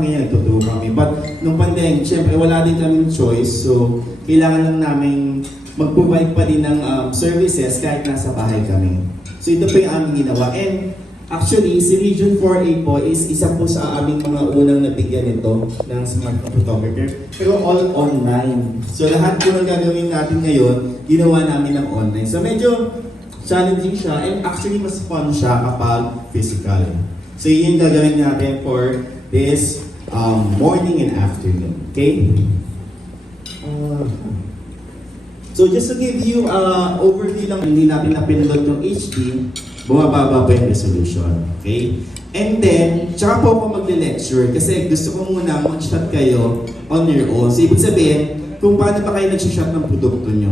kami, nagtuturo kami. But nung pandemic, syempre wala din kaming choice. So, kailangan lang namin mag-provide pa din ng services kahit nasa bahay kami. So, ito po yung aming ginawa. And actually, si Region 4A po is isa po sa aming mga unang nabigyan nito ng smartphone photographer. Pero all online. So, lahat po ng gagawin natin ngayon, ginawa namin ng online. So, medyo challenging siya and actually mas fun siya kapag physical. So, yun yung gagawin natin for this morning and afternoon. Okay? So just to give you overview lang, hindi natin napindot yung HD, bumababa pa yung resolution. Okay? And then, tsaka po ako magle-lecture kasi gusto ko muna mag-shot kayo on your own. So ibig sabihin, kung paano ba kayo nag-shot ng produkto nyo.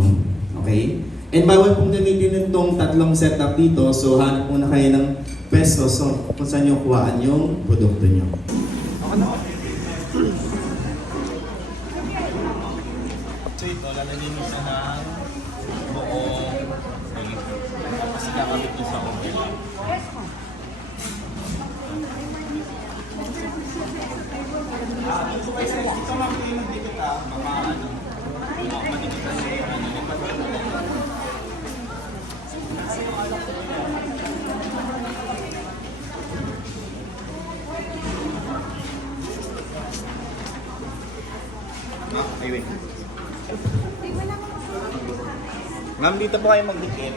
Okay? And bawal pong gamitin itong tatlong setup dito, so hanap muna kayo ng peso so kung saan nyo kuhaan yung produkto nyo. So ito, lalagyan mo siya ng buong tapos kakabit nyo sa oven. Ito lang po yung dikit baka madikit ay wait. Ma'am, dito po kayo magdikit.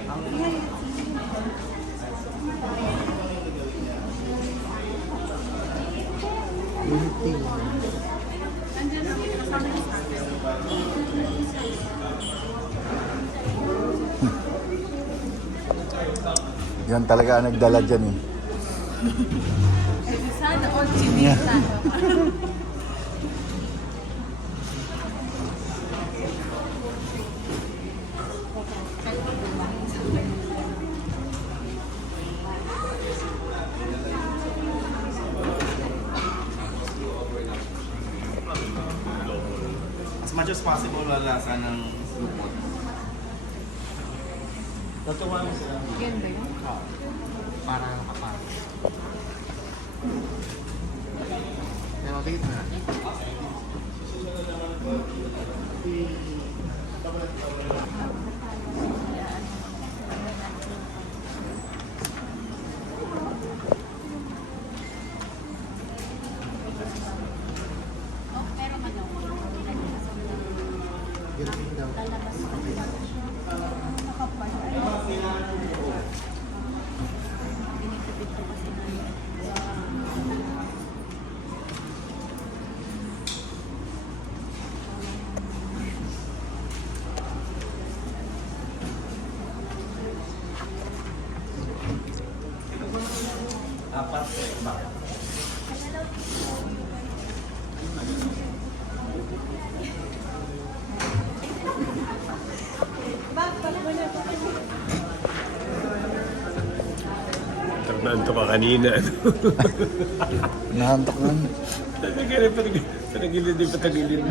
Yan talaga ang nagdala dyan eh. Sana all chinita. As much as possible, wala lasa ng lupot. Natuwa mo sila. Ganda yun. Para kapal. Pero tingin na. Apat ba? Nanto ka kanina. Nahantok na. Patagilid din patagilid.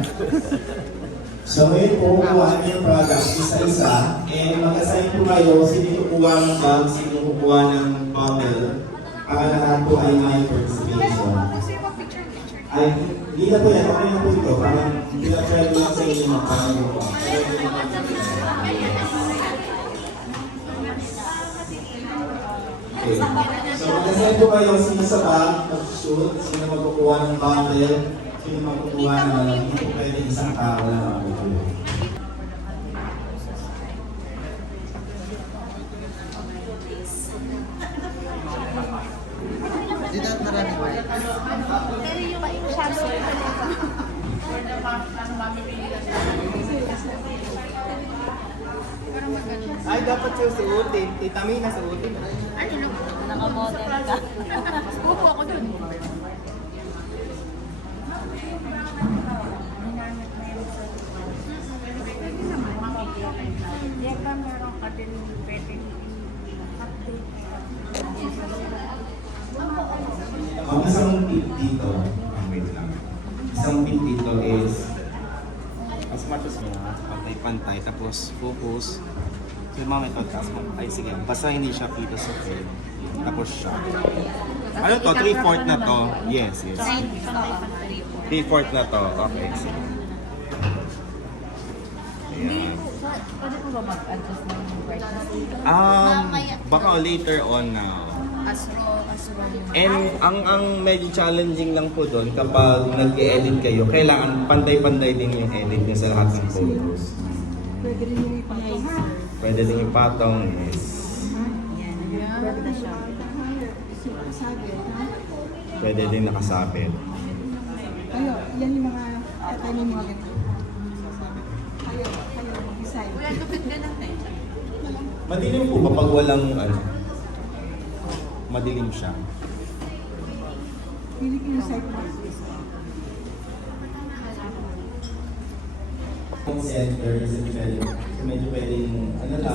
So ngayon po, kukuha niyo yung product isa-isa and mag-assign po kayo sino kukuha ng bag, sino kukuha ng bottle para lahat po ay may participation. Ay, hindi na po yan. Okay na po ito. Parang hindi na pwede lang sa inyo magpapagawa po. Okay. So mag-assign po kayo sino sa bag, mag-shoot, sino magkukuha ng bottle, sino magkukuha ng hindi po pwede isang tao na magkukuha. Ay, dapat susuotin. Tita May, nasuotin. Ano na? Nakamodel ka. Upo ako dun. Yan ba meron ka din pwedeng update? Ang isang tip dito, wait lang. Isang tip dito is As much as mo, pantay-pantay, tapos focus. So, mama ito, ay sige, basta hindi siya dito sa frame. Tapos siya. Ano to? 3/4 na to? Yes, yes. 3/4 na to. Okay, sige. Ayan. Pwede po ba mag-adjust ng brightness dito? Baka later on na. Astro yung... And ang medyo challenging lang po doon kapag nag-edit kayo, kailangan pantay-pantay din yung edit niya sa lahat ng photos. Pwede rin yung ipatong. Pwede din yung patong, yes. Yan. Pwede na siya. Pwede din nakasabit. Ayo, yan yung mga, tayo yung mga ganito. Ayo, mag-decide. Wala lupit din natin. Madilim po ba pag walang ano? Madilim siya. Pili ko yung side mo. Yung center is pwede. So medyo pwedeng ano lang.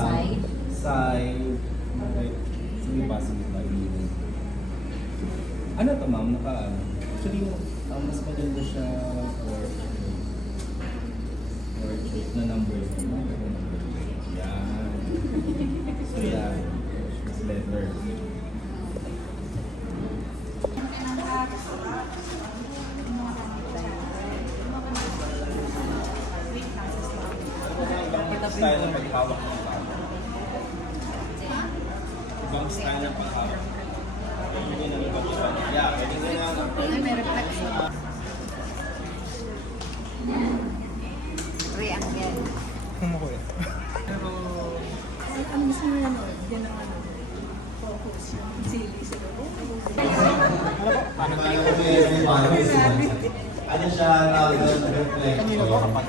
Side. Sige pa. Ano to ma'am? Actually, mas maganda siya for portrait na numbers. Yan. So yan. Mas better. Ibang style ng paghawak ng tao. Ibang style ng paghawak. Yeah, pwede ko na. Ay, may reflection. React. Ano gusto mo yan? Yan ang ano. Focus yung sili sa loob. Ano siya, tawag doon, reflect. Parang pag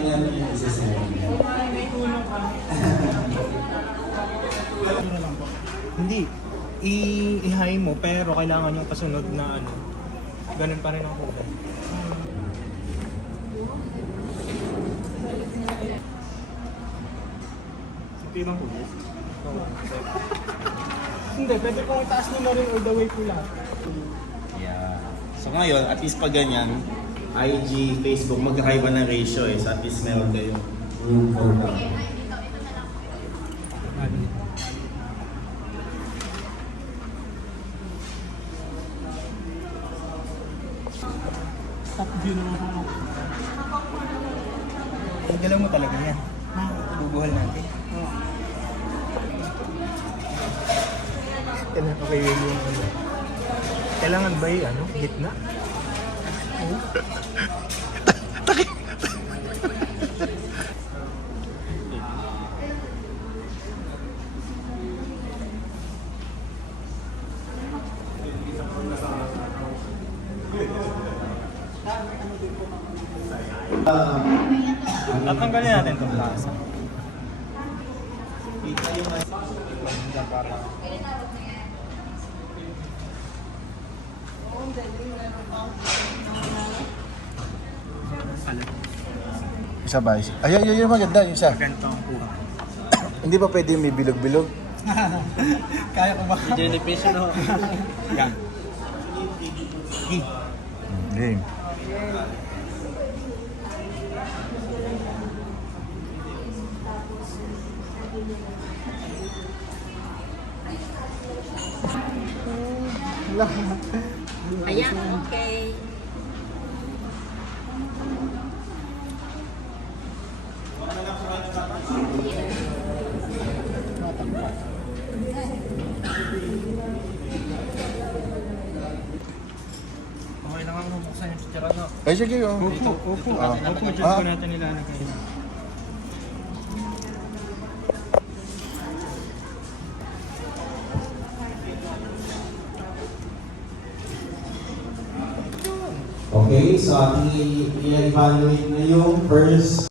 niya yung isa-set. Hindi. I-high mo pero kailangan yung kasunod na ano. Ganun pa rin ang kulay. Hindi lang kulay. Hindi, pwede kong itaas nyo na rin all the way po lahat. Yeah. So ngayon, at least pag ganyan, IG, Facebook, magkakaiba ng ratio eh. So at least meron kayong room for that. Top view naman ako. Ang galaw mo talaga yan. Bubuhal natin. Kailangan okay yun yung ano. Kailangan ba yung ano? Gitna? Tatanggalin natin itong plaza. Isa ba? Ay, yung maganda, yung isa. Ganito ang kuha. Hindi ba pwede yung may bilog-bilog? Kaya ko ba? Jellyfish no? Yan. Game. Ayan, okay. Okay lang ako mabuksan yung sitira na. Ay, sige. Oh. Opo. Ah. Opo, dyan Ah. po natin nilalagay. Okay, so ating i-evaluate na yung first